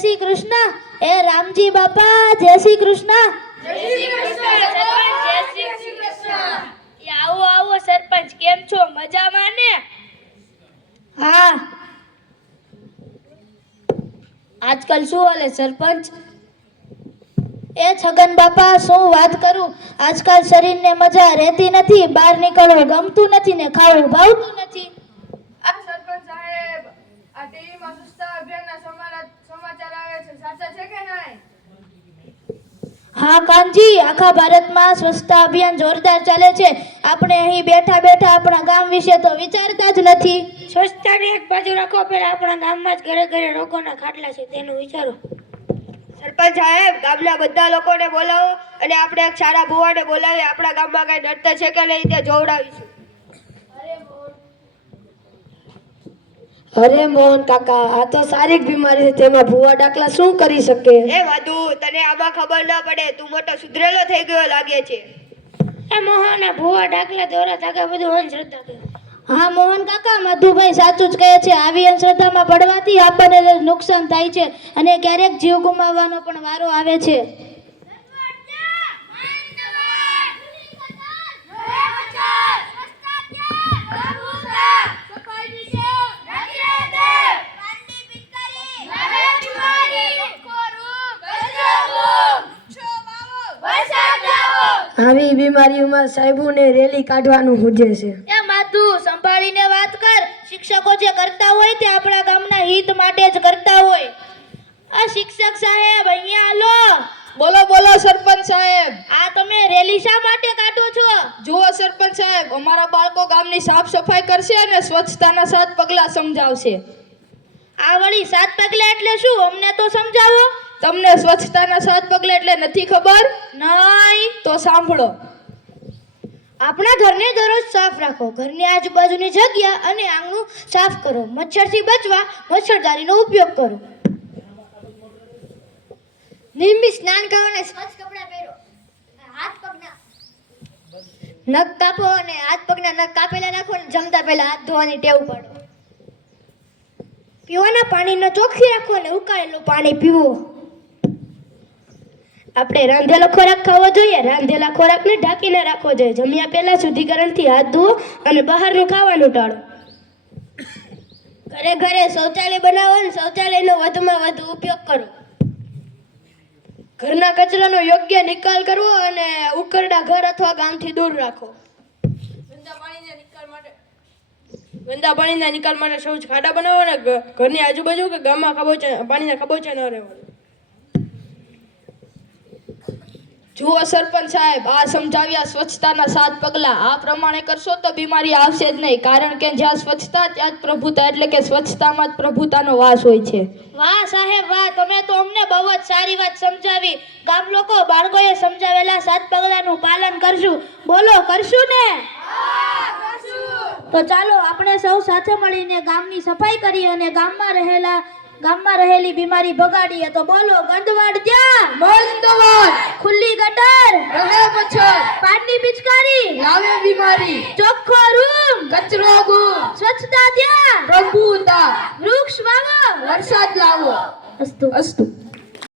શ્રી કૃષ્ણ એ રામજી બાપા જય શ્રી કૃષ્ણ જય શ્રી કૃષ્ણ જય શ્રી કૃષ્ણ આવો આવો સરપંચ કેમ છો મજામાં ને હા આજકાલ શું હાલે સરપંચ એ છગન બાપા શું વાત કરું આજકાલ શરીરને મજા રહેતી નથી બહાર નીકળવું ગમતું નથી ને ખાવું ભાવતું નથી આ સરપંચ સાહેબ આ ટીવીમાં સુસ્તા અભિયાનના સમારા હા કાનજી આખા ભારતમાં સ્વચ્છતા અભિયાન જોરદાર ચાલે છે આપણે અહીં બેઠા બેઠા આપણા ગામ વિશે તો વિચારતા જ નથી સ્વચ્છતાને એક બાજુ રાખો પહેલા આપણા ગામમાં જ ઘરે ઘરે રોગોના ખાટલા છે તેનું વિચારો સરપંચ સાહેબ ગામના બધા લોકોને બોલાવો અને આપણે એક સારા ભુવાને બોલાવી આપણા ગામમાં કંઈ નડતા છે કે નહીં તે જોવડાવીશું અરે મોહન કાકા આ તો શારીરિક બીમારી છે તેમાં ભૂવા ડાકલા શું કરી શકે એ વધુ તને આબા ખબર ન પડે તું મોટો સુધરેલો થઈ ગયો લાગે છે એ મોહન આ ભૂવા ડાકલા દોરા થાકે બધું અંધશ્રદ્ધા કે હા મોહન કાકા મધુભાઈ સાચું જ કહે છે આવી અંધશ્રદ્ધામાં પડવાથી આપણને નુકસાન થાય છે અને ક્યારેક જીવ ગુમાવવાનો પણ વારો આવે છે આવી બીમારીઓમાં સાહેબોને રેલી કાઢવાનું હુજે છે એ માધુ સંભાળીને વાત કર શિક્ષકો જે કરતા હોય તે આપણા ગામના હિત માટે જ કરતા હોય આ શિક્ષક સાહેબ અહીંયા આલો બોલો બોલો સરપંચ સાહેબ આ તમે રેલી શા માટે કાઢો છો જુઓ સરપંચ સાહેબ અમારા બાળકો ગામની સાફ સફાઈ કરશે અને સ્વચ્છતાના સાત પગલા સમજાવશે આ વળી સાત પગલા એટલે શું અમને તો સમજાવો તમને સ્વચ્છતાના સાત પગલે એટલે નથી ખબર નહીં તો સાંભળો આપણા ઘરને દરરોજ સાફ રાખો ઘરની આજુબાજુની જગ્યા અને આંગણું સાફ કરો મચ્છરથી બચવા મચ્છરદારીનો ઉપયોગ કરો નિયમિત સ્નાન કરો અને સ્વચ્છ કપડાં પહેરો હાથ પગના નખ કાપો અને હાથ પગના નખ કાપેલા રાખો અને જમતા પહેલા હાથ ધોવાની ટેવ પાડો પીવાના પાણીને ચોખ્ખી રાખો અને ઉકાળેલું પાણી પીવો આપણે રાંધેલો ખોરાક ખાવો જોઈએ રાંધેલા ખોરાકને ઢાંકીને રાખવો જોઈએ જમ્યા પહેલાં થી હાથ ધુઓ અને બહારનું ખાવાનું ટાળો ઘરે ઘરે શૌચાલય બનાવો અને શૌચાલયનો વધુમાં વધુ ઉપયોગ કરો ઘરના કચરાનો યોગ્ય નિકાલ કરવો અને ઉકરડા ઘર અથવા ગામથી દૂર રાખો ગંદા પાણીના નિકાલ માટે શૌચ ખાડા બનાવો અને ઘરની આજુબાજુ કે ગામમાં ખબોચા પાણીના ખબોચા ન રહેવાનું જુઓ સરપંચ સાહેબ આ સમજાવ્યા સ્વચ્છતાના સાત પગલા આ પ્રમાણે કરશો તો બીમારી આવશે જ નહીં કારણ કે જ્યાં સ્વચ્છતા ત્યાં જ પ્રભુતા એટલે કે સ્વચ્છતામાં જ પ્રભુતાનો વાસ હોય છે વાહ સાહેબ વાહ તમે તો અમને બહુ જ સારી વાત સમજાવી ગામ લોકો બાળકોએ સમજાવેલા સાત પગલાનું પાલન કરશું બોલો કરશું ને તો ચાલો આપણે સૌ સાથે મળીને ગામની સફાઈ કરીએ અને ગામમાં રહેલા ગામમાં રહેલી બીમારી ભગાડીએ તો બોલો ગંદવાડ જ્યાં રહે મચ્છર પાણી બિચકારી લાવે બીમારી ચોખ્ખો રૂમ કચરો ગુ સ્વચ્છતા ધ્યાન પ્રભુ દા વૃક્ષ વાવો વરસાદ લાવો અસ્તુ અસ્તુ